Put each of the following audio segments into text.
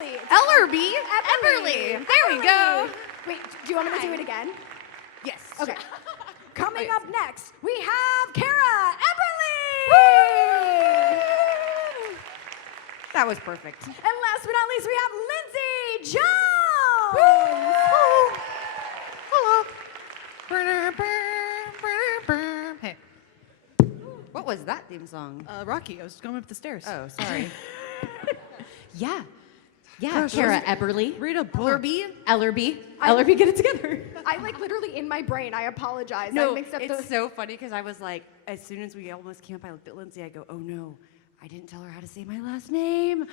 Rwby. Eberle. There we go. Wait, do you want me to do it again? Yes. Okay. Coming up next, we have Kara Eberle. That was perfect. And last but not least, we have Lindsey Jones. Hello. Hey. What was that theme song? Rocky. I was going up the stairs. Oh, sorry. Yeah, Gosh, Kara Eberle. Read a book. Ellerby, get it together. I literally in my brain, I apologize. No, I mixed up it's so funny because I was like, as soon as we almost came up, I looked at Lindsey. I go, oh no, I didn't tell her how to say my last name.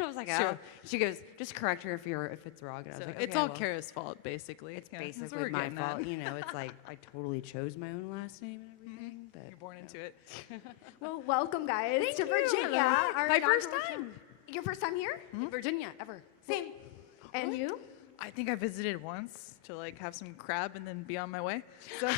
I was like, oh. Sure. She goes, just correct her if it's wrong. And I was like, okay, It's all well, Kara's fault, basically. It's Yeah, that's what basically we're my getting at. fault. You know, it's like I totally chose my own last name and everything. But You're born into it. Well, welcome, guys, to you. Virginia. Our My first inaugural time. show. Your first time here? in Virginia, ever. Same. And you? I think I visited once to like have some crab and then be on my way. So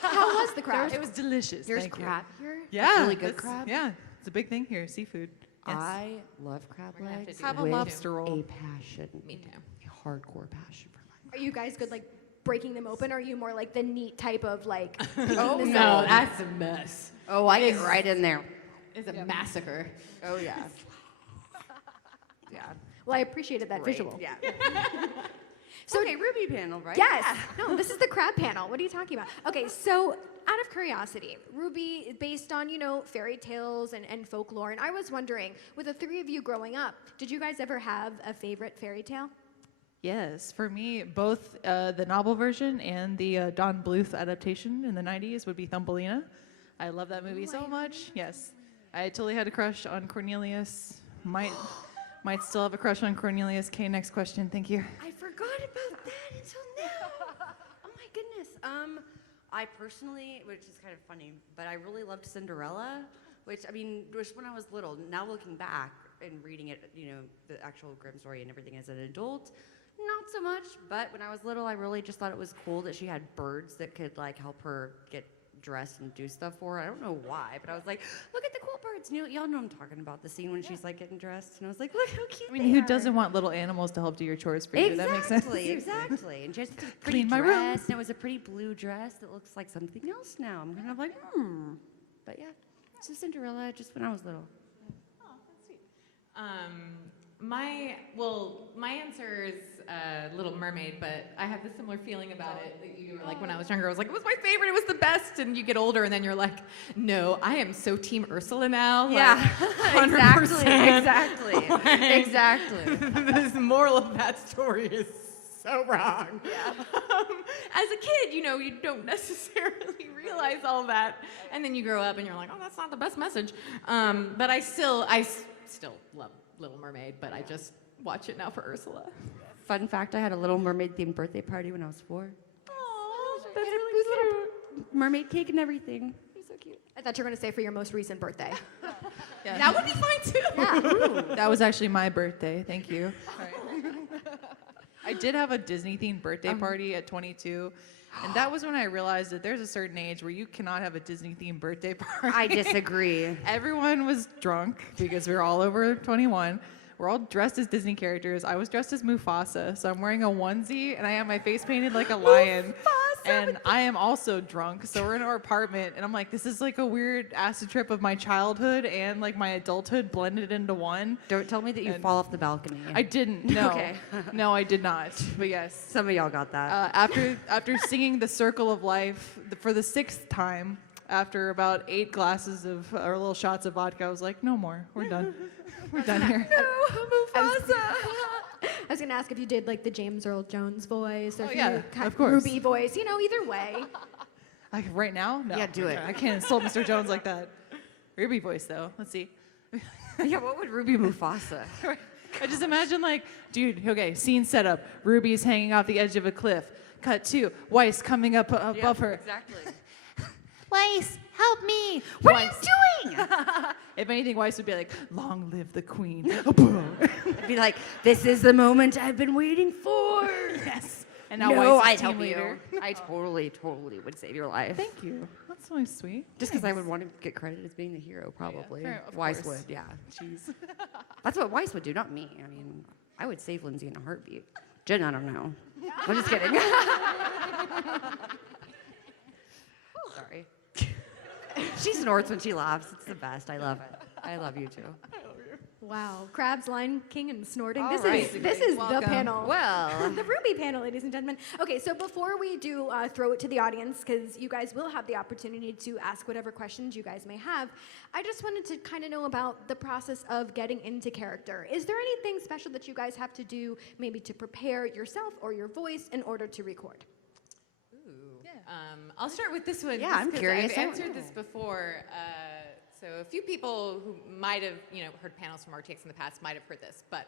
How was the crowd? it was delicious. There's Thank you. crab here. Yeah, really good it's- crab. Yeah, it's a big thing here. Seafood. Yes. I love crab We're gonna have to legs. do Have a with lobster roll. A passion. Me too. A hardcore passion for my. Are you guys good, like, breaking them open? Or are you more like the neat type of, like, Oh this No, up? that's a mess. Oh, I get right in there. It's a massacre. Oh yeah. Yeah. Well, I appreciated that Great. visual. Yeah. So, Okay, Rwby panel, right? yes. No, this is the crab panel. What are you talking about? Okay, so out of curiosity, Rwby, based on, fairy tales and folklore, and I was wondering, with the three of you growing up, did you guys ever have a favorite fairy tale? Yes, for me, both the novel version and the Don Bluth adaptation in the 90s would be Thumbelina. I love that movie so much. Yes. I totally had a crush on Cornelius. Might still have a crush on Cornelius. Okay, next question. Thank you. I forgot about that until now. Oh my goodness. I personally, which is kind of funny, but I really loved Cinderella, which was when I was little. Now looking back and reading it, the actual Grimm story and everything as an adult, not so much. But when I was little, I really just thought it was cool that she had birds that could like help her get dressed and do stuff for her. I don't know why, but I was like, look at the cool birds. And y'all know I'm talking about the scene when she's like getting dressed, and I was like, look how cute. I mean, who doesn't want little animals to help do your chores for you? That makes sense. Exactly. And just a pretty Clean my dress, room. and it was a pretty blue dress that looks like something else now. I'm kind of like, But yeah, it's a Cinderella, just when I was little. My answer is Little Mermaid, but I have a similar feeling about it. That you were like, when I was younger, I was like, it was my favorite, it was the best, and you get older, and then you're like, no, I am so Team Ursula now. Yeah, like, 100%. exactly. The moral of that story is so wrong. Yeah. As a kid, you don't necessarily realize all that, and then you grow up and you're like, oh, that's not the best message. But I still love Little Mermaid, but I just watch it now for Ursula. Fun fact: I had a Little Mermaid themed birthday party when I was 4. Oh, that's It was really cute. little mermaid cake and everything. It was so cute. I thought you were going to say for your most recent birthday. Yeah. That would be fine too. Yeah. That was actually my birthday. Thank you. I did have a Disney-themed birthday party at 22, and that was when I realized that there's a certain age where you cannot have a Disney-themed birthday party. I disagree. Everyone was drunk because we were all over 21. We're all dressed as Disney characters. I was dressed as Mufasa, so I'm wearing a onesie, and I have my face painted like a lion. And I am also drunk, so we're in our apartment, and I'm like, this is like a weird acid trip of my childhood and like my adulthood blended into one. Don't tell me that you fall off the balcony. I didn't. No. Okay. No, I did not. But yes. Some of y'all got that. After singing the Circle of Life for the 6th time, after about 8 glasses of or little shots of vodka, I was like, no more. We're done. We're done here. I was going to ask if you did like the James Earl Jones voice or if yeah, you kind of course. Rwby voice, either way. Like right now? No. Yeah, do it. I can't insult Mr. Jones like that. Rwby voice though. Let's see. Yeah, what would Rwby Mufasa? I just imagine like, dude, okay, scene setup. Ruby's hanging off the edge of a cliff. Cut 2, Weiss coming up above her. Exactly. Weiss, help me. What are you doing? If anything, Weiss would be like, long live the queen. I'd be like, this is the moment I've been waiting for. Yes. And now No, Weiss is I'd team help leader. you. I totally would save your life. Thank you. That's so sweet. Just because I would want to get credit as being the hero, probably. fair, of Weiss course. would, yeah. Jeez. That's what Weiss would do, not me. I mean, I would save Lindsey in a heartbeat. Jen, I don't know. I'm just kidding. Sorry. She snorts when she laughs. It's the best. I love it. I love you too. Wow, crabs, Lion King, and snorting. All This right. is the panel. Well, The Rwby panel, ladies and gentlemen. Okay, so before we do throw it to the audience, because you guys will have the opportunity to ask whatever questions you guys may have, I just wanted to kind of know about the process of getting into character. Is there anything special that you guys have to do, maybe to prepare yourself or your voice in order to record? I'll start with this one. Yeah, just I'm 'cause curious. I've I answered wanna this before. So a few people who might have, heard panels from our takes in the past might have heard this. But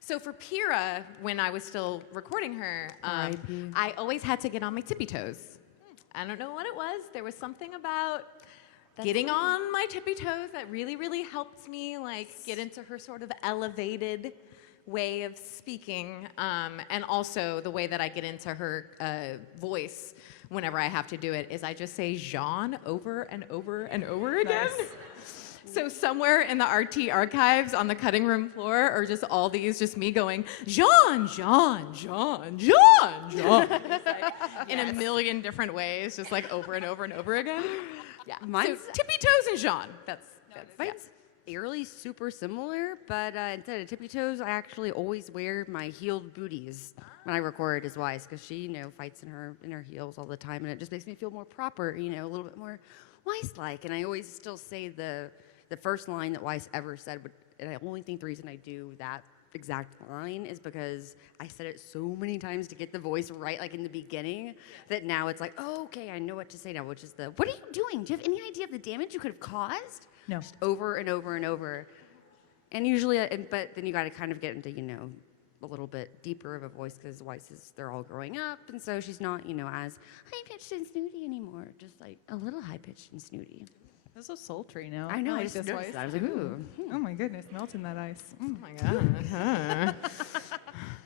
so for Pyrrha, when I was still recording her, R.I.P.. I always had to get on my tippy toes. I don't know what it was. There was something about getting on my tippy toes that really, really helped me get into her sort of elevated way of speaking, and also the way that I get into her voice whenever I have to do it is I just say Jean over and over and over again. Nice. So somewhere in the RT archives on the cutting room floor are just all these, just me going, Jean, Jean, Jean, Jean, Jean. In a million different ways, just over and over and over again. Yeah. Mine's so tippy toes and Jean. That's mine's eerily super similar, but instead of tippy toes, I actually always wear my heeled booties when I record as Weiss, because she, fights in her heels all the time, and it just makes me feel more proper, a little bit more Weiss-like. And I always still say the first line that Weiss ever said, and I only think the reason I do that exact line is because I said it so many times to get the voice right, in the beginning, that now it's oh, okay, I know what to say now, which is what are you doing? Do you have any idea of the damage you could have caused? No. Just over and over and over. And usually, but then you got to kind of get into, a little bit deeper of a voice, because Weiss's, they're all growing up, and so she's not, as high-pitched and snooty anymore, just a little high-pitched and snooty. That's so sultry now. I know, I like just this noticed Weiss. that. I was like, ooh. Oh my goodness, melt in that ice. Oh my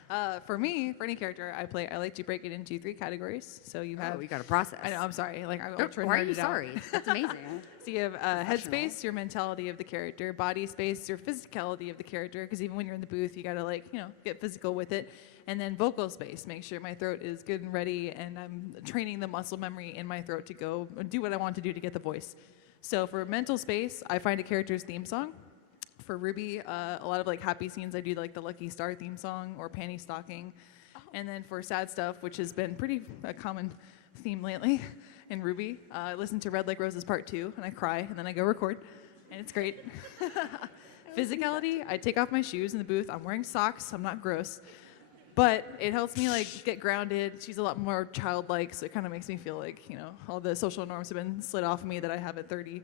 God. For me, for any character I play, I like to break it into 3 categories. So you have. Oh, you got to process. I know. I'm sorry. I'll try Why are nerd you it out. sorry? That's amazing. So you have headspace, your mentality of the character, body space, your physicality of the character, because even when you're in the booth, you gotta get physical with it, and then vocal space, make sure my throat is good and ready, and I'm training the muscle memory in my throat to go do what I want to do to get the voice. So for mental space, I find a character's theme song. For Rwby, a lot of happy scenes, I do the Lucky Star theme song or Panty Stocking, and then for sad stuff, which has been pretty a common theme lately. In Rwby, I listen to Red Like Roses Part 2, and I cry, and then I go record, and it's great. Physicality, I take off my shoes in the booth. I'm wearing socks. I'm not gross. But it helps me get grounded. She's a lot more childlike, so it kind of makes me feel all the social norms have been slid off of me that I have at 30.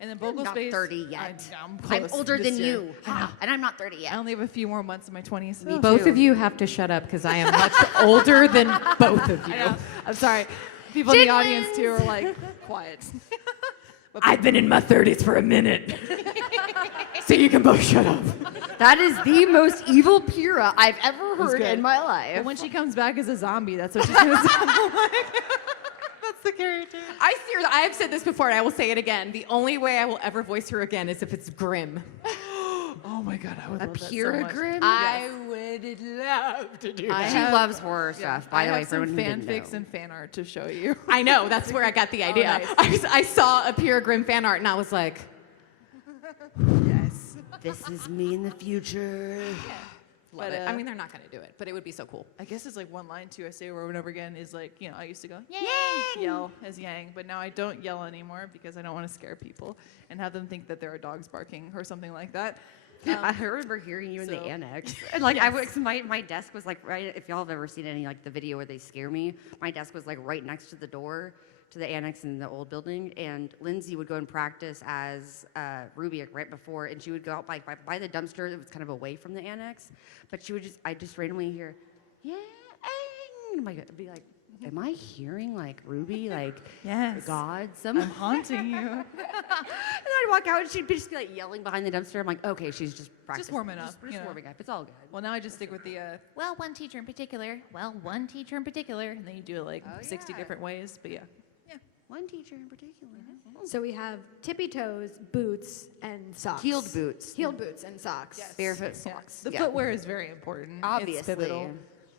And then vocal not space. 30 yet. I'm I'm close older this than year. you, and I'm not 30 yet. I only have a few more months in my 20s. Me Both too. of you have to shut up because I am much older than both of you. I know. I'm sorry. People in the audience too are quiet. I've been in my 30s for a minute. So you can both shut up. That is the most evil Pyrrha I've ever heard good. in my life. But when she comes back as a zombie, that's what she's gonna sound like. That's the character. I have said this before, and I will say it again. The only way I will ever voice her again is if it's grim. Oh my god, I would a love that so Pyrrha much. Grimm? I would love to do that. She loves horror stuff, by I the way, have for some anyone who didn't fanfics know. and fan art to show you. I know, that's where I got the idea. nice. I saw a Pyrrha Grimm fan art, and I was like, Yes. This is me in the future. love But, it. I mean, they're not going to do it, but it would be so cool. I guess it's one line too I say over and over again is I used to go Yang! yell as Yang, but now I don't yell anymore because I don't want to scare people and have them think that there are dogs barking or something like that. I remember hearing you in the so- annex. And I was, my desk was right, if y'all have ever seen any the video where they scare me, my desk was right next to the door to the annex in the old building, and Lindsey would go and practice as Rwby right before, and she would go out by the dumpster that was kind of away from the annex, but I just randomly hear, yeah, I'd be like, am I hearing Rwby, Yes. God, I'm haunting you. And I'd walk out and she'd just be yelling behind the dumpster. I'm like, okay, she's just practicing. warming up, Just warming up. It's all good. Well, now I just stick with the well, one teacher in particular, and then you do it 60 different ways. But yeah. One teacher in particular. So we have tippy toes, boots, and socks. Heeled boots. Heeled boots and socks. Barefoot Yeah. socks. The Yeah. footwear is very important. Obviously. It's pivotal.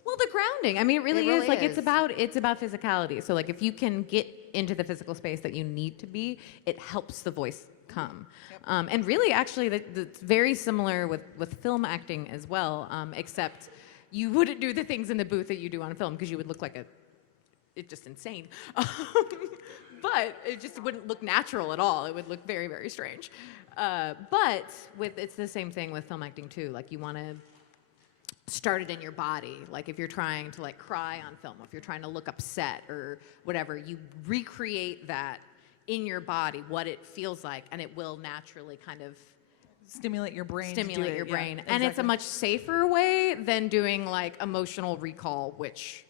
Well, the grounding. I mean, it really, really is like is. it's about physicality. So like if you can get into the physical space that you need to be, it helps the voice come. And really, actually, it's very similar with film acting as well, except you wouldn't do the things in the booth that you do on film because you would look like it's just insane. But it just wouldn't look natural at all. It would look very, very strange. But it's the same thing with film acting too. Like you want to start it in your body. Like if you're trying to like cry on film, if you're trying to look upset or whatever, you recreate that in your body, what it feels like, and it will naturally kind of Stimulate your brain. stimulate your brain. Yeah, And it's a exactly. much safer way than doing like emotional recall, which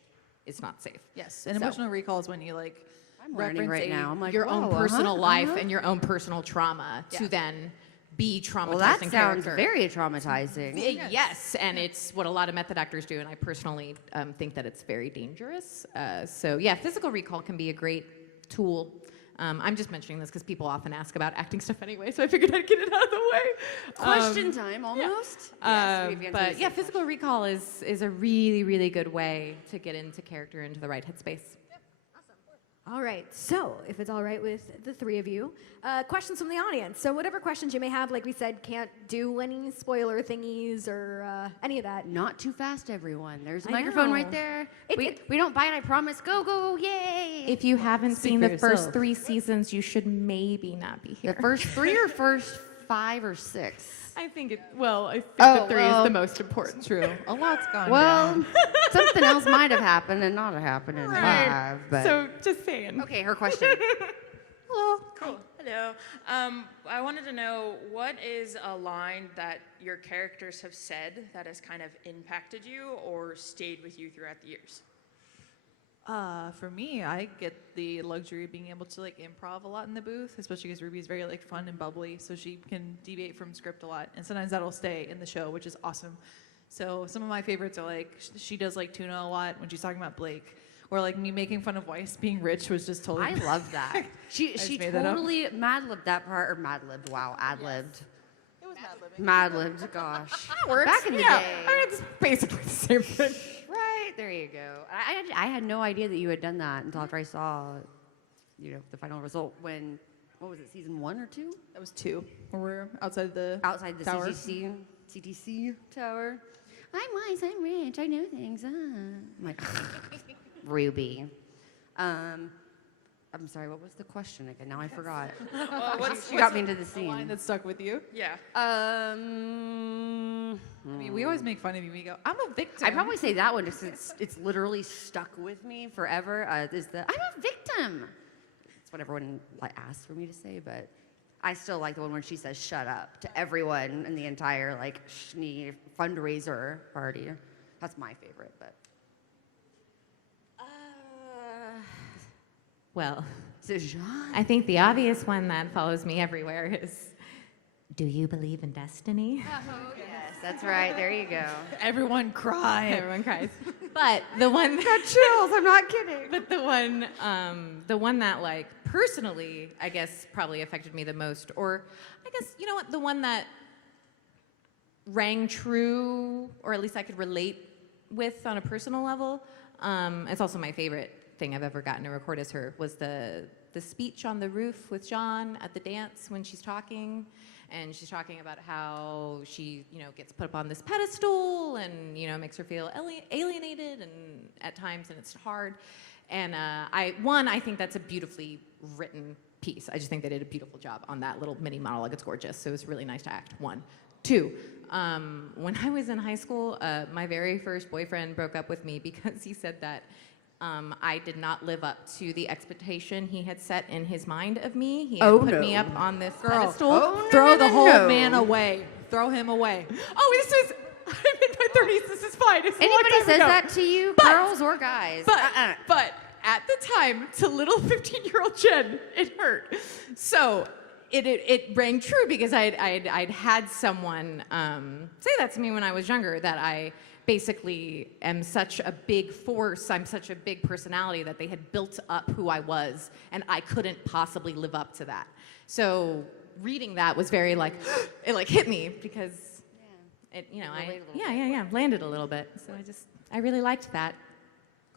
is not safe. Yes, and So- emotional recall is when you like I'm learning reference right a- now. I'm like, your whoa, own personal life uh-huh. and your own personal trauma to Yeah. then be traumatized Well, that in sounds character. very traumatizing. Yes, and it's what a lot of method actors do, and I personally think that it's very dangerous. So yeah, physical recall can be a great tool. I'm just mentioning this because people often ask about acting stuff anyway, so I figured I'd get it out of the way. Question time, almost. Yes, we've answered But the yeah, same physical recall is a really, really good way to get into character, into the right headspace. All right, so if it's all right with the three of you, questions from the audience. So whatever questions you may have, like we said, can't do any spoiler thingies or any of that. Not too fast, everyone. There's a I microphone know. right there. It- We don't bite, I promise. Go, go, yay! If you haven't Speak seen for the first yourself. 3 seasons, you should maybe not be The here. first 3 or first 5 or 6? I think I think Oh, the 3 well, is the most important. True. A lot's gone Well, down. something else might have happened and not have happened in 5. But So just saying. okay, her question. Hello. Cool. Hello. I wanted to know, what is a line that your characters have said that has kind of impacted you or stayed with you throughout the years? For me, I get the luxury of being able to like improv a lot in the booth, especially because Ruby's very like fun and bubbly, so she can deviate from script a lot, and sometimes that'll stay in the show, which is awesome. So some of my favorites are like she does like tuna a lot when she's talking about Blake, or like me making fun of Weiss being rich was just totally. I love that. She just made that up. totally mad-libbed that part, or mad-libbed, wow, ad-libbed. It was mad-libbing. Mad-libbed, gosh. Works. Back in the Yeah. day. I mean, it's basically the same thing. Right, there you go. I had no idea that you had done that until after I saw, the final result when, what was it, season 1 or 2? That was 2. Where we're outside the Outside the tower. CTC tower. I'm wise, I'm rich, I know things. I'm like, Ruby. I'm sorry, what was the question again? Now I forgot. Well, She got me into the The line scene. that stuck with you. Yeah. I mean, we always make fun of you. We go, "I'm a victim." I'd probably say that one just 'cause it's literally stuck with me forever. Is the I'm a victim. It's what everyone like asks for me to say, but I still like the one when she says "shut up" to everyone in the entire like Schnee fundraiser party. That's my favorite, but Well, is it Jean? I think the obvious one that follows me everywhere is, do you believe in destiny? Yes, that's right. There you go. Everyone cry. Everyone cries. But the one Got chills. I'm not kidding. But the one that like personally, I guess, probably affected me the most, or I guess, you know what, the one that rang true, or at least I could relate with on a personal level. It's also my favorite thing I've ever gotten to record as her, was the speech on the roof with John at the dance when she's talking. And she's talking about how she, gets put up on this pedestal and, makes her feel alienated and at times, and it's hard. And I think that's a beautifully written piece. I just think they did a beautiful job on that little mini monologue. It's gorgeous. So it was really nice to act. 1. 2, when I was in high school, my very first boyfriend broke up with me because he said that I did not live up to the expectation he had set in his mind of me. He had put me up on this pedestal. Throw the whole man away. Throw him away. Oh, I'm in my 30s. This is fine. It's a long Anybody time says ago. that to you, But- girls or guys? But at the time, to little 15-year-old Jen, it hurt. So it rang true because I'd had someone say that to me when I was younger, that I basically am such a big force, I'm such a big personality, that they had built up who I was, and I couldn't possibly live up to that. So reading that was very like, it like hit me because it, you know, landed a little bit. So I really liked that.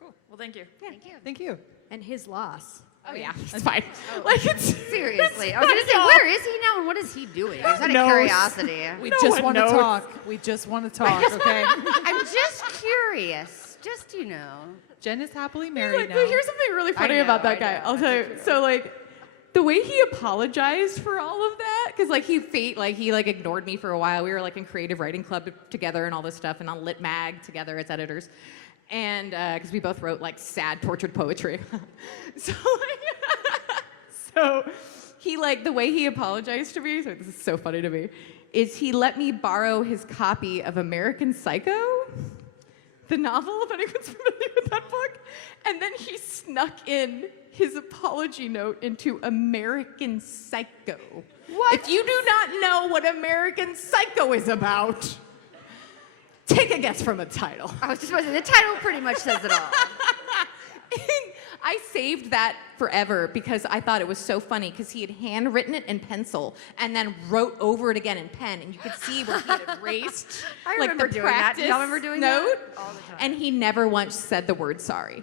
Cool. Well, thank you. Yeah. Thank you. And his loss. Oh yeah, it's fine. Like it's Seriously. I was going to say, where is he now and what is he doing? Just out of knows. curiosity. We No just one want to knows. talk. We just want to talk, okay? I'm just curious. Just, Jen is happily married like, now. but here's something really funny about that guy. I'll tell you. So like, the way he apologized for all of that, because like he ignored me for a while. We were like in creative writing club together and all this stuff, and on Lit Mag together as editors, and because we both wrote like sad tortured poetry. So he like the way he apologized to me. So this is so funny to me. Is he let me borrow his copy of American Psycho, the novel, if anyone's familiar with that book, and then he snuck in his apology note into American Psycho. What? If you do not know what American Psycho is about, take a guess from a title. I was just about to say, the title pretty much says it all. And I saved that forever because I thought it was so funny because he had handwritten it in pencil and then wrote over it again in pen, and you could see where he had erased I like remember the doing that. practice Y'all remember doing note. that? All the time. And he never once said the word sorry.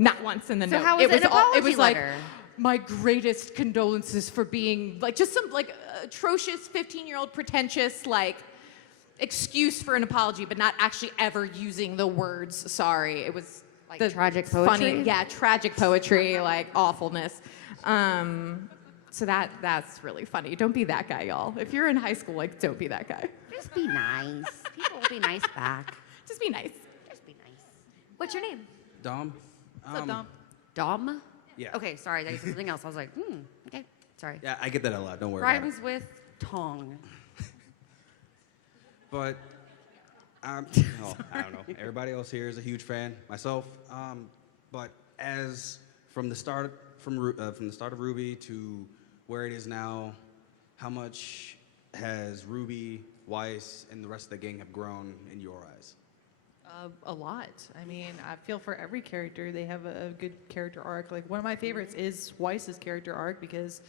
Not once in the note. how was it an it apology was like, letter? my greatest condolences for being like just some like atrocious 15-year-old pretentious like excuse for an apology, but not actually ever using the words sorry. It was Like the tragic funny, poetry? yeah, tragic poetry, like awfulness. So that's really funny. Don't be that guy, y'all. If you're in high school, like, don't be that guy. Just be nice. People will be nice back. Just be nice. Just be nice. What's your name? Dom. What's up, Dom? Dom? Yeah. Okay, sorry, that is something else. I was like, okay, sorry. Yeah, I get that a lot. Don't worry about Rhymes it. with tong. But I don't know. Everybody else here is a huge fan. Myself. But as from the start of Rwby to where it is now, how much has Rwby, Weiss, and the rest of the gang have grown in your eyes? A lot. I mean, I feel for every character, they have a good character arc. Like, one of my favorites is Weiss's character arc because,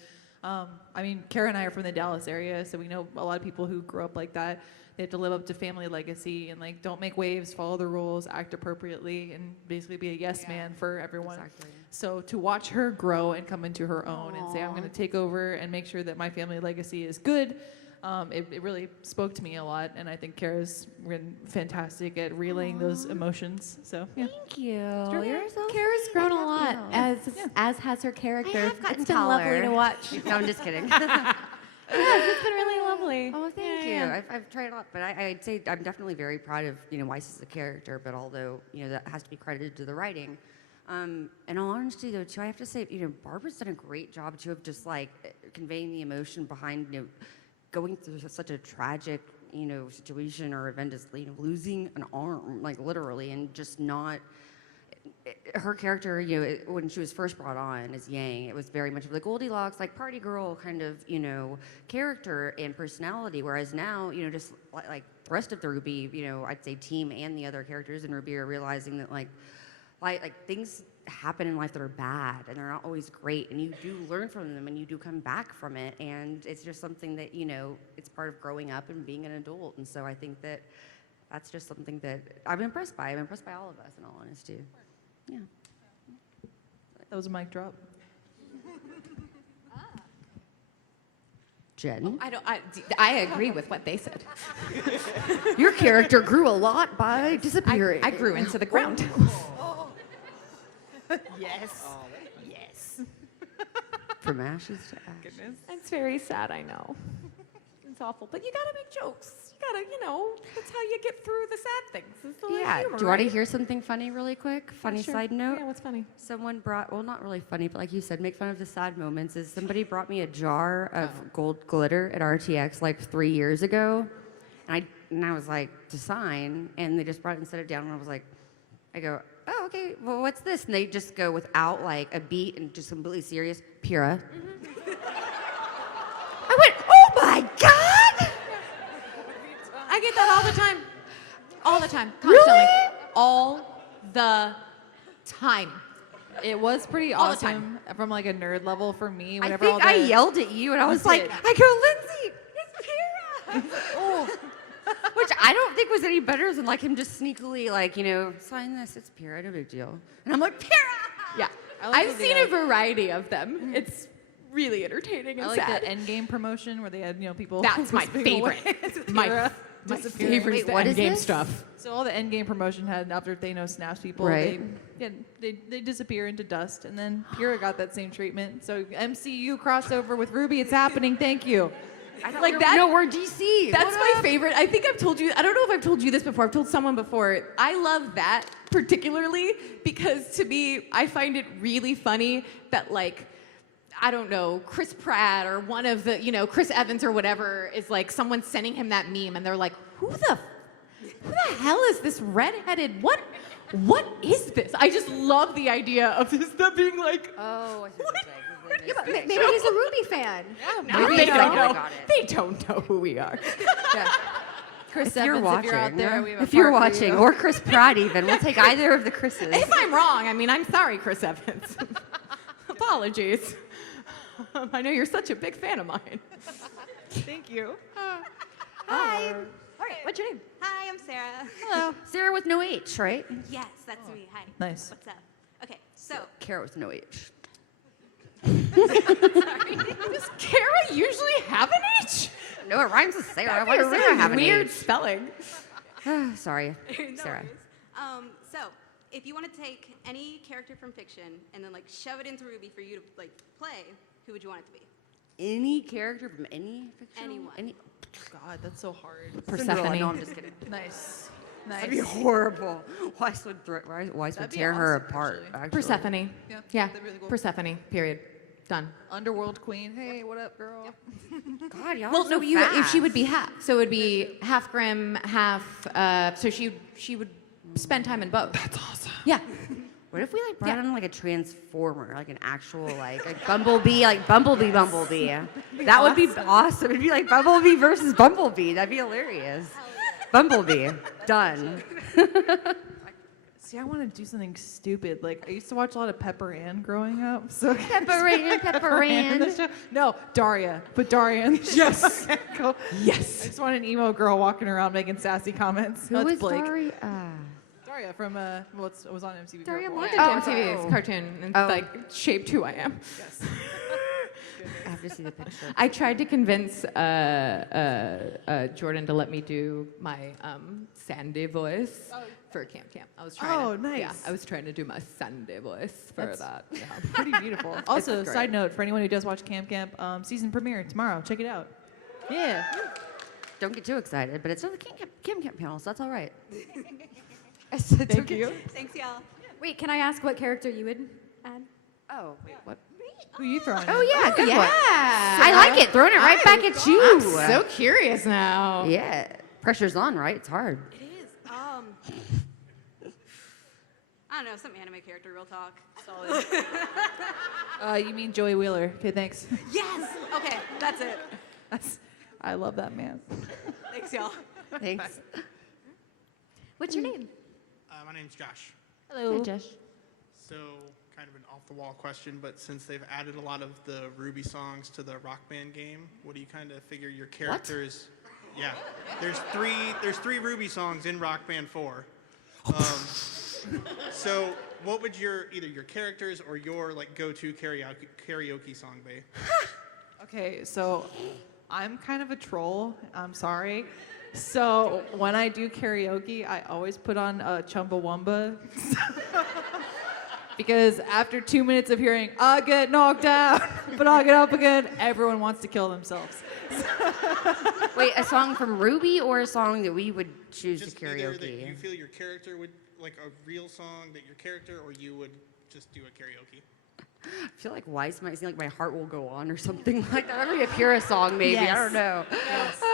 I mean, Kara and I are from the Dallas area, so we know a lot of people who grew up like that. They have to live up to family legacy and, like, don't make waves, follow the rules, act appropriately, and basically be a yes man for everyone. Exactly. So to watch her grow and come into her own and say, I'm going to take over and make sure that my family legacy is good, it really spoke to me a lot, and I think Kara's been fantastic at relaying those emotions. So yeah. Thank you. You're so Kara's sweet. grown I a love lot, you. as has her character. I have gotten It's been taller. lovely to watch. No, I'm just kidding. Yes, it's been really lovely. Oh, thank you. Yeah. I've tried a lot, but I'd say I'm definitely very proud of Weiss as a character. But although that has to be credited to the writing. In all honesty, though, too, I have to say Barbara's done a great job too of just like conveying the emotion behind going through such a tragic situation or event as losing an arm, like literally, and just not. Her character, when she was first brought on as Yang, it was very much of the Goldilocks, like party girl kind of, character and personality. Whereas now, just like the rest of the Rwby, I'd say team and the other characters in Rwby are realizing that like things happen in life that are bad and they're not always great, and you do learn from them and you do come back from it, and it's just something that it's part of growing up and being an adult. And so I think that that's just something that I'm impressed by. I'm impressed by all of us, in all honesty. Yeah. That was a mic drop. Jen, I agree with what they said. your character grew a lot by disappearing. I grew into the ground. Yes. Yes. From ashes to ashes. It's very sad, I know. It's awful, but you gotta make jokes. You gotta, that's how you get through the sad things. It's the Yeah. humor, Do you want to right? hear something funny really quick? Funny Sure. side note? Yeah, what's funny? Someone brought, well, not really funny, but like you said, make fun of the sad moments. Is somebody brought me a jar of gold glitter at RTX like 3 years ago, and I was like to sign, and they just brought it and set it down, and I go, oh, okay, well, what's this? And they just go without like a beat and just completely serious, Pura. I get that all the time. All the time. Constantly. All the time. It was pretty All the time. awesome from like a nerd level for me. I Whenever all think the, I yelled at you, and I was like, did. I go, Lindsey, it's Pyrrha. Oh. Which I don't think was any better than like him just sneakily like, sign this, it's Pyrrha, no big deal. And I'm like, Pyrrha! Yeah. I like I've that they seen a had- variety of them. It's really entertaining I and like sad. the Endgame promotion where they had people. That's my whispering away favorite. to my Kira my disappearing. favorite is Wait, the what is Endgame this? stuff. So all the Endgame promotion had after Thanos snaps people, Right. they disappear into dust, and then Pyrrha got that same treatment. So MCU crossover with Rwby, it's happening. Thank you. Like that. No, we're DC. That's my favorite. I think I've told you. I don't know if I've told you this before. I've told someone before. I love that particularly because to me, I find it really funny that like, I don't know, Chris Pratt or one of the, Chris Evans or whatever is like someone sending him that meme and they're like, who the hell is this redheaded? What is this? I just love the idea of this them being like, Oh, I see what you're saying. Yeah, but maybe he's a Rwby fan. maybe they know. don't know. I got it. They don't know who we are. Yeah. Chris If you're Evans, watching, if you're out there, we have a if you're part for watching, you. or Chris Pratt even, we'll take either of the Chris's. If I'm wrong, I mean, I'm sorry, Chris Evans. Apologies. I know you're such a big fan of mine. Thank you. Hi. All right, what's your name? Hi, I'm Sarah. Hello. Sarah with no H, right? Yes, that's me. Hi. Nice. What's up? Okay, so Kara with no H. Does Kara usually have an H? No, it rhymes with Sarah. That'd Why be does a Sarah really have an weird H? spelling. Sorry, no Sarah. worries. So if you want to take any character from fiction and then like shove it into Rwby for you to like play, who would you want it to be? Any character from any fiction? Anyone. Any? God, that's so hard. Cinderella. No, I'm just kidding. Nice. That'd be horrible. Weiss would, Weiss That'd would be tear her awesome, apart. actually. Actually. Persephone. Yeah, Yeah. that'd be really cool. Persephone. Period. Done. Underworld queen. Hey, what up, girl? God, y'all Well, are no, so if she would fast. be half. So it would be half Grimm, half. So she would spend time in both. That's awesome. Yeah. What if we like brought Yeah. in like a transformer, like an actual like Bumblebee, like Bumblebee? That would be awesome. It'd be like Bumblebee versus Bumblebee. That'd be hilarious. Bumblebee, done. See, I want to do something stupid. Like I used to watch a lot of Pepper Ann growing up. So Pepper Ann. the show. No, Daria. Put Daria in the show. Yes. Cool. Yes. I just want an emo girl walking around making sassy comments. Who No, it's is Blake. Daria? Daria from it was on MTV. Daria before. Monty. On Oh. TV, it's cartoon, and Oh. like shaped who I am. Yes. I have to see the picture. I tried to convince Jordan to let me do my Sandy voice for Camp. I was trying. Oh, to, nice. Yeah, I was trying to do my Sandy voice for That's- that. Yeah. Pretty beautiful. Also, great. side note for anyone who does watch Camp, season premiere tomorrow. Check it out. Yeah. Don't get too excited, but it's on the Kim Camp panel, so that's all right. Thank you. Thanks, y'all. Wait, can I ask what character you would add? Oh, wait, what? Who you throwing? Oh yeah, good yeah. one. I like it. Throwing it right back at you. I'm so curious now. Yeah, pressure's on, right? It's hard. It is. I don't know, some anime character, real talk. Solid. You mean Joey Wheeler? Okay, thanks. Yes! Okay, that's it. I love that man. Thanks, y'all. Thanks. What's your name? My name's Josh. Hello. Josh. So, kind of an off-the-wall question, but since they've added a lot of the Rwby songs to the Rock Band game, what do you kind of figure your characters? Yeah, there's three Rwby songs in Rock Band 4. So, what would either your characters or your like go-to karaoke song be? Okay, so I'm kind of a troll. I'm sorry. So when I do karaoke, I always put on Chumbawamba. Because after 2 minutes of hearing, I get knocked out, but I'll get up again, everyone wants to kill themselves. Wait, a song from Rwby or a song that we would choose Just to either that karaoke? you feel your character would like a real song that your character, or you would just do a karaoke. I feel like Weiss might seem like My Heart Will Go On or something like that. That would be a Pyrrha song, maybe. I don't know.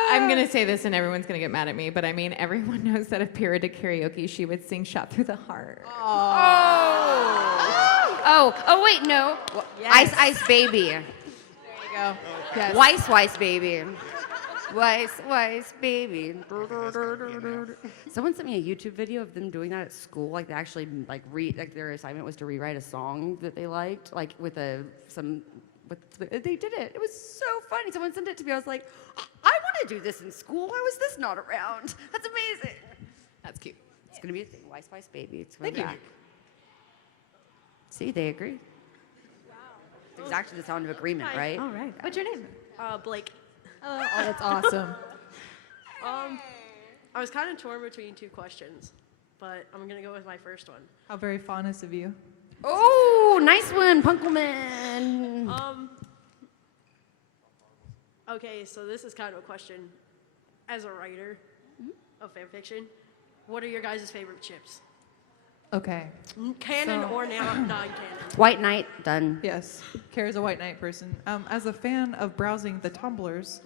I'm gonna say this, and everyone's gonna get mad at me, but I mean, everyone knows that if Pyrrha did karaoke, she would sing "Shot Through the Heart." Oh, wait, no. Ice Baby. There you go. Weiss Baby. Weiss, baby. Someone sent me a YouTube video of them doing that at school. Like they actually like their assignment was to rewrite a song that they liked, like with they did it. It was so funny. Someone sent it to me. I was like, I want to do this in school. Why was this not around? That's amazing. That's cute. It's gonna be a thing. Weiss, baby. It's coming back. See, they agree. Wow. It's exactly the sound of agreement, right? All right. What's your name? Blake. Oh, that's awesome. I was kind of torn between two questions, but I'm gonna go with my first one. How very fondest of you. Oh, nice one, Punkelman. Okay, so this is kind of a question. As a writer of fan fiction, what are your guys' favorite chips? Okay. Canon So- or non-canon? White Knight, done. Yes. Kara's a White Knight person. As a fan of browsing the tumblers,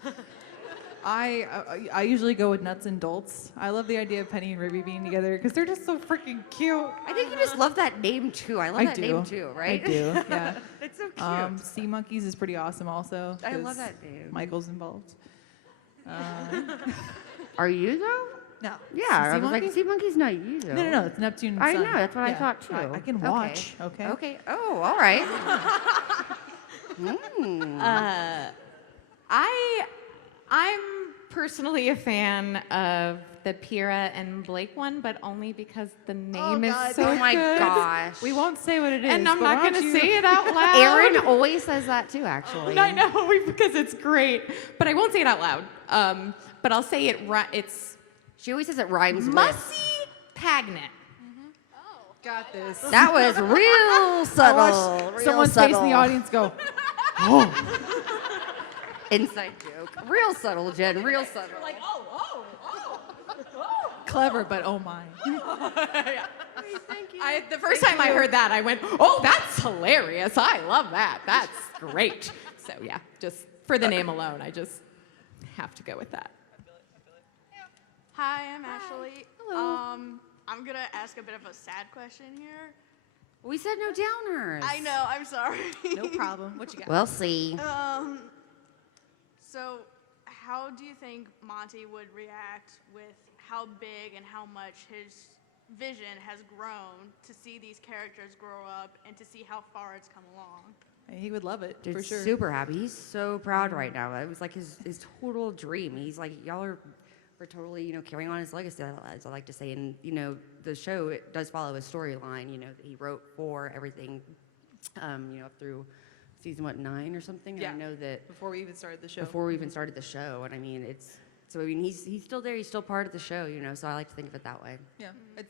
I usually go with Nuts and Dolts. I love the idea of Penny and Rwby being together because they're just so freaking cute. I think you just love that name too. I love that do. name too, right? I do, yeah. It's so cute. Sea Monkeys is pretty awesome also. I love 'cause that name. Michael's involved. Are you though? No. Yeah, I Sea was like, Monkey? Sea Monkey's not you though. No, it's Neptune and I Sun. know, that's what I Yeah. thought too. I can Okay. watch, okay? Okay. Oh, all right. I'm personally a fan of the Pyrrha and Blake one, but only because the name is so Oh my good. gosh. We won't say what it is. And I'm but not why going don't to you- say it out loud. Aaron always says that too, actually. I know, because it's great. But I won't say it out loud. But I'll say it's She always says it rhymes with. Mussy Pagnet. Got this. That was real subtle. Real Someone's subtle. face in the audience go, Inside joke. Real subtle, Jen. Real subtle. clever, but oh my. The first time I heard that, I went, oh, that's hilarious. I love that. That's great. So yeah, just for the name alone, I just have to go with that. Hi, I'm Ashley. Hello. I'm gonna ask a bit of a sad question here. We said no downers. I know, I'm sorry. No problem. What you got? We'll see. So, how do you think Monty would react with how big and how much his vision has grown to see these characters grow up and to see how far it's come along? He would love it, Dude, for sure. super happy. He's so proud right now. It was like his total dream. He's like, y'all are totally, carrying on his legacy, as I like to say. And, the show, it does follow a storyline, that he wrote for everything, up through season, 9 or something? Yeah. And I know that Before we even started the show. before we even started the show. And I mean, he's still there. He's still part of the show, so I like to think of it that way. Yeah,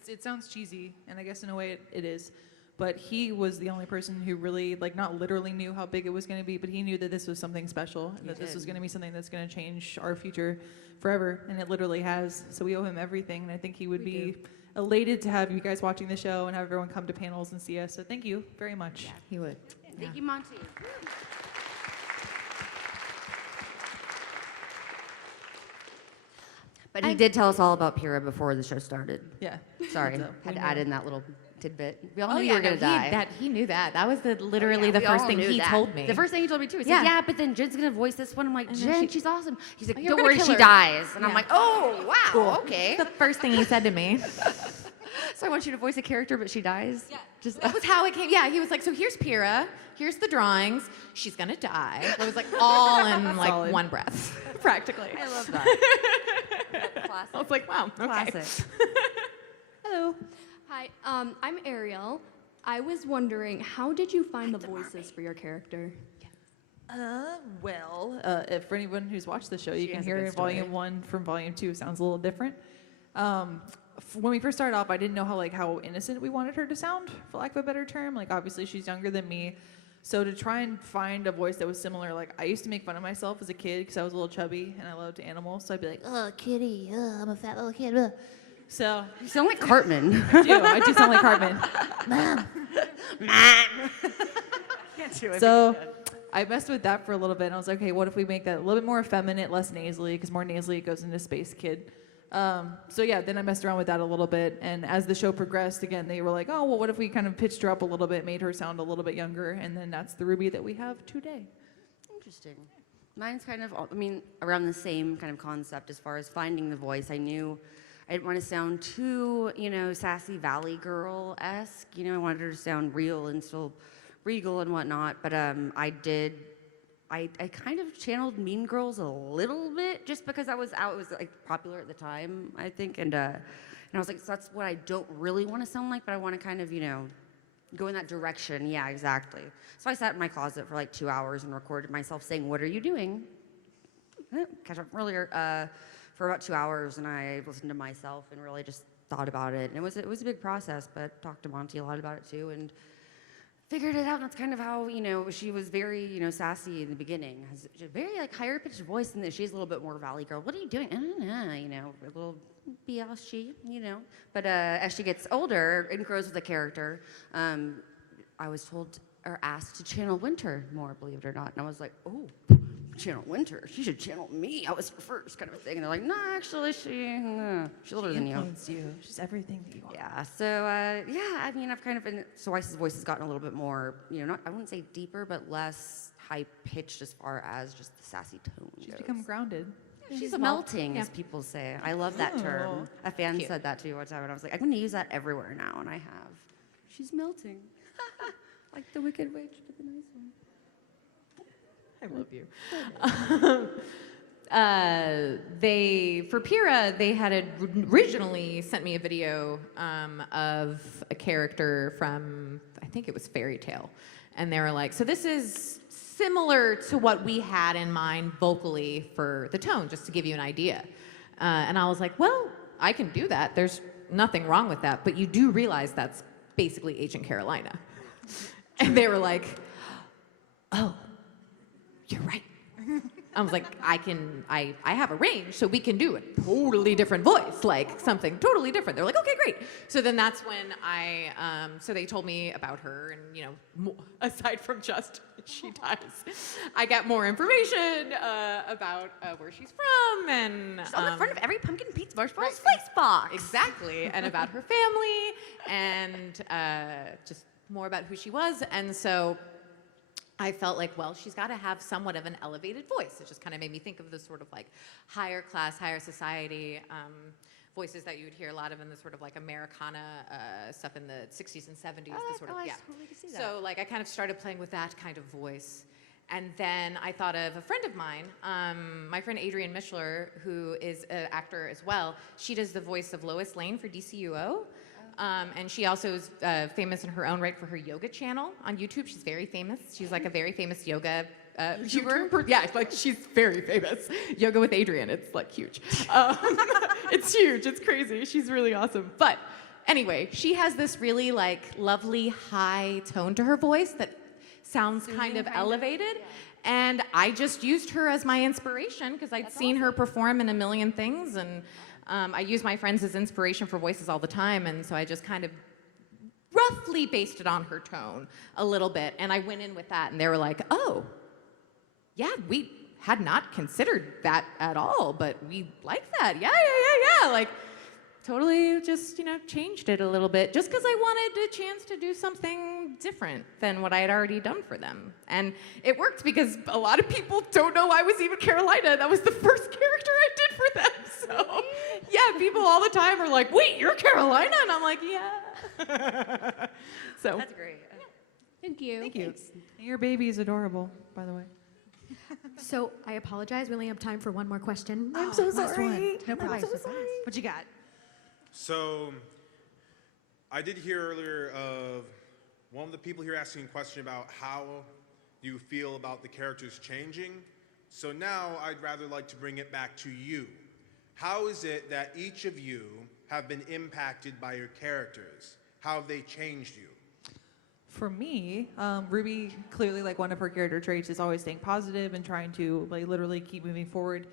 it sounds cheesy, and I guess in a way it is. But he was the only person who really, not literally knew how big it was going to be, but he knew that this was something special, and that this was going to be something that's going to change our future forever, and it literally has. So we owe him everything, and I think he would be elated to have you guys watching the show and have everyone come to panels and see us. So thank you very much. Yeah, he would. Thank you, Monty. But he did tell us all about Pyrrha before the show started. Yeah. Sorry, So, had we to add know. in that little tidbit. We all Oh knew yeah, you were gonna die. He knew that. That was literally Yeah, the we first all thing knew he that. told me. The first thing he told me too. He said, Yeah. "Yeah, but then Jen's gonna voice this one." I'm like, And then "Jen, she's awesome." He's like, Oh, you're "Don't gonna worry, kill she her." dies." And I'm Yeah. like, "Oh, wow, Cool. okay." The first thing he said to me. So I want you to voice a character, but she dies. Yeah. Just That was how it came. Yeah, he was like, so here's Pyrrha, here's the drawings, she's gonna die. It was like all in Solid. one breath, practically. I love that. I was like, wow, okay. Classic. Hello. Hi, I'm Ariel. I was wondering, how did you find the voices for your character? If for anyone who's watched the show, you She can has a hear good story. volume 1 from volume 2 sounds a little different. When we first started off, I didn't know how innocent we wanted her to sound, for lack of a better term. Obviously she's younger than me, so to try and find a voice that was similar, I used to make fun of myself as a kid because I was a little chubby and I loved animals, so I'd be like, "Oh, kitty, I'm a fat little kid." So You sound like Cartman. I do sound like Cartman. Can't do it. So I messed with that for a little bit, and I was like, okay, what if we make that a little bit more effeminate, less nasally, because more nasally it goes into Space Kid. So yeah, then I messed around with that a little bit, and as the show progressed, again, they were like, oh, well, what if we kind of pitched her up a little bit, made her sound a little bit younger, and then that's the Rwby that we have today. Interesting. Mine's kind of, I mean, around the same kind of concept as far as finding the voice. I knew I didn't want to sound too, sassy Valley Girl-esque. I wanted her to sound real and still regal and whatnot. But I kind of channeled Mean Girls a little bit just because I was out. It was like popular at the time, I think. And I was like, so that's what I don't really want to sound like, but I want to kind of, go in that direction. Yeah, exactly. So I sat in my closet for like 2 hours and recorded myself saying, "What are you doing?" Catch up earlier for about 2 hours, and I listened to myself and really just thought about it. And it was a big process, but talked to Monty a lot about it too, and figured it out. And that's kind of how she was very sassy in the beginning. Has a very like higher pitched voice, and she's a little bit more Valley Girl. What are you doing? A little BLSG, But as she gets older and grows with the character, I was told or asked to channel Winter more, believe it or not. And I was like, oh, channel Winter. She should channel me. I was her first kind of thing. And they're like, no, actually, she's older than you. Influenced you. She's everything that you want. Yeah. So I mean, I've kind of been. So Ice's voice has gotten a little bit more, not I wouldn't say deeper, but less high pitched as far as just the sassy tone. She's become grounded. She's melting, as people say. I love that term. A fan said that to me one time, and I was like, I'm going to use that everywhere now, and I have. She's melting. Like the Wicked Witch, but the nice one. I love you. For Pyrrha, they had originally sent me a video of a character from, I think it was Fairy Tale. And they were like, so this is similar to what we had in mind vocally for the tone, just to give you an idea. And I was like, well, I can do that. There's nothing wrong with that. But you do realize that's basically Agent Carolina. And they were like, oh, you're right. I was like, I have a range, so we can do a totally different voice, like something totally different. They're like, okay, great. So then that's when so they told me about her, and aside from just she dies, I got more information about where she's from, and she's on the front of every Pumpkin Pete's Marshmallows Slice box. Exactly, and about her family, and just more about who she was, and so I felt like, well, she's got to have somewhat of an elevated voice. It just kind of made me think of the sort of like higher class, higher society voices that you would hear a lot of in the sort of like Americana stuff in the 60s and 70s. I totally can see that. So like I kind of started playing with that kind of voice. And then I thought of a friend of mine, my friend Adrienne Mishler, who is an actor as well. She does the voice of Lois Lane for DCUO. And she also is famous in her own right for her yoga channel on YouTube. She's very famous. She's like a very famous yoga YouTuber. Yeah, like she's very famous. Yoga with Adrienne. It's like huge. It's huge. It's crazy. She's really awesome. But anyway, she has this really like lovely high tone to her voice that sounds kind of elevated. Yeah. And I just used her as my inspiration because I'd seen her perform in a million things, and I use my friends as inspiration for voices all the time, and so I just kind of roughly based it on her tone a little bit, and I went in with that, and they were like, oh, yeah, we had not considered that at all, but we like that. Yeah. Like, totally just, changed it a little bit just because I wanted a chance to do something different than what I had already done for them. And it worked because a lot of people don't know I was even Carolina. That was the first character I did for them. So, yeah, people all the time are like, wait, you're Carolina? And I'm like, yeah. So that's great. Yeah. Thank you. Thank you. Your baby is adorable, by the way. So I apologize. We only have time for one more question. I'm so sorry. No problem. I'm so sorry. What you got? So, I did hear earlier of one of the people here asking a question about how you feel about the characters changing. So now I'd rather like to bring it back to you. How is it that each of you have been impacted by your characters? How have they changed you? For me, Rwby, clearly like one of her character traits is always staying positive and trying to like literally keep moving forward.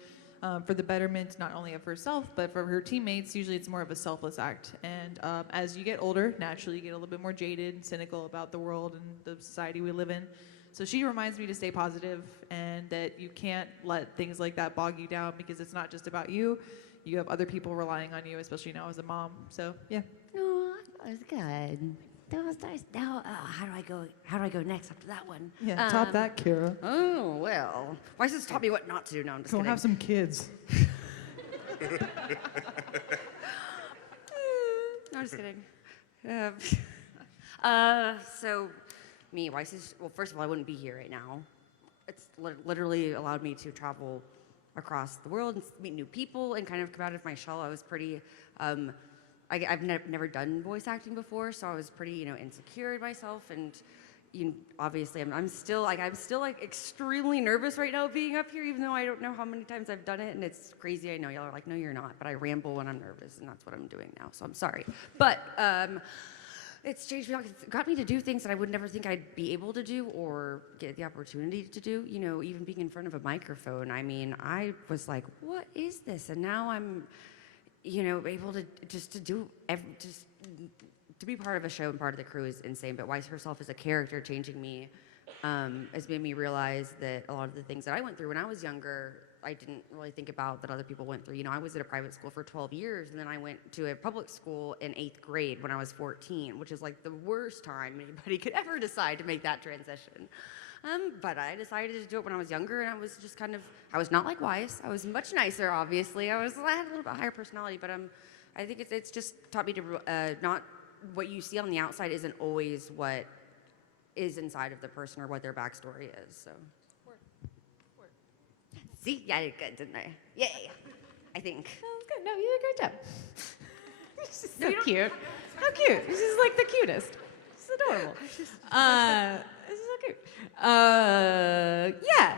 For the betterment not only of herself, but for her teammates. Usually it's more of a selfless act. And as you get older, naturally you get a little bit more jaded and cynical about the world and the society we live in. So she reminds me to stay positive and that you can't let things like that bog you down because it's not just about you. You have other people relying on you, especially now as a mom. So, yeah. Oh, that was good. that was nice. Now, how do I go next after that one? Yeah, top that, Kira. Oh, well. Why does this taught me what not to do? No, I'm just Go kidding. have some kids. No, I'm just kidding. So, me, Weiss well, first of all, I wouldn't be here right now. It's literally allowed me to travel across the world and meet new people and kind of come out of my shell. I was pretty, I've never done voice acting before, so I was pretty, insecure in myself, and obviously I'm still extremely nervous right now being up here, even though I don't know how many times I've done it, and it's crazy. I know y'all are like, no, you're not, but I ramble when I'm nervous, and that's what I'm doing now. So I'm sorry, but it's changed me. It's got me to do things that I would never think I'd be able to do or get the opportunity to do. Even being in front of a microphone. I mean, I was like, what is this? And now I'm, able to to be part of a show and part of the crew is insane. But Weiss herself as a character changing me has made me realize that a lot of the things that I went through when I was younger, I didn't really think about that other people went through. I was at a private school for 12 years, and then I went to a public school in 8th grade when I was 14, which is like the worst time anybody could ever decide to make that transition. But I decided to do it when I was younger, and I was just I was not like Weiss. I was much nicer, obviously. I had a little bit higher personality, but I think it's just taught me to not what you see on the outside isn't always what is inside of the person or what their backstory is. So. See, yeah, I did good, didn't I? Yay! I think. That was good. No, you did a great job. She's just so cute. How cute? She's like the cutest. She's adorable. This is so cute. Yeah,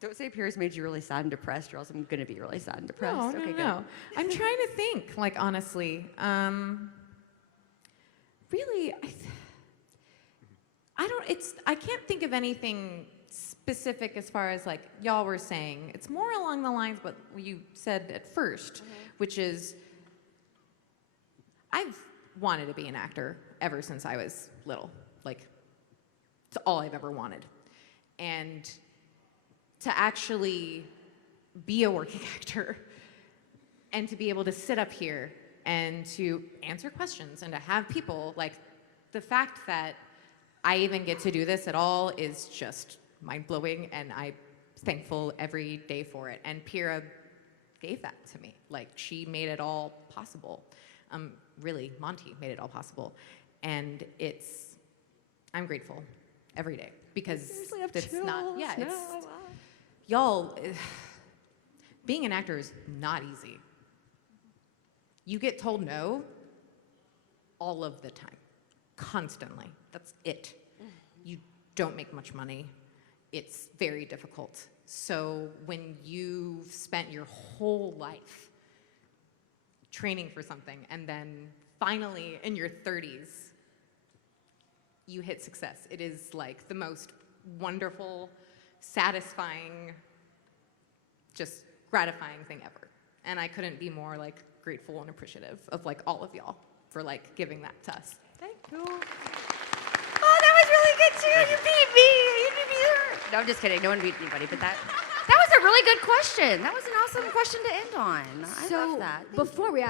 Don't say Pierce made you really sad and depressed, or else I'm gonna be really sad and depressed. No, okay, no. I'm trying to think, honestly. Really, I can't think of anything specific as far as y'all were saying. It's more along the lines what you said at first, which is I've wanted to be an actor ever since I was little. It's all I've ever wanted. And to actually be a working actor and to be able to sit up here and to answer questions and to have people, the fact that I even get to do this at all is just mind-blowing, and I'm thankful every day for it. And Pira gave that to me. She made it all possible. Really, Monty made it all possible. And I'm grateful every day because it's not, y'all, being an actor is not easy. You get told no all of the time, constantly. That's it. You don't make much money. It's very difficult. So when you've spent your whole life training for something and then finally in your 30s, you hit success. It is the most wonderful, satisfying, just gratifying thing ever. And I couldn't be more grateful and appreciative of all of y'all for giving that to us. Thank you. Oh, that was really good too. You beat me. You beat me. No, I'm just kidding. No one beat anybody. But that was a really good question. That was an awesome question to end on. I love that. Thank before we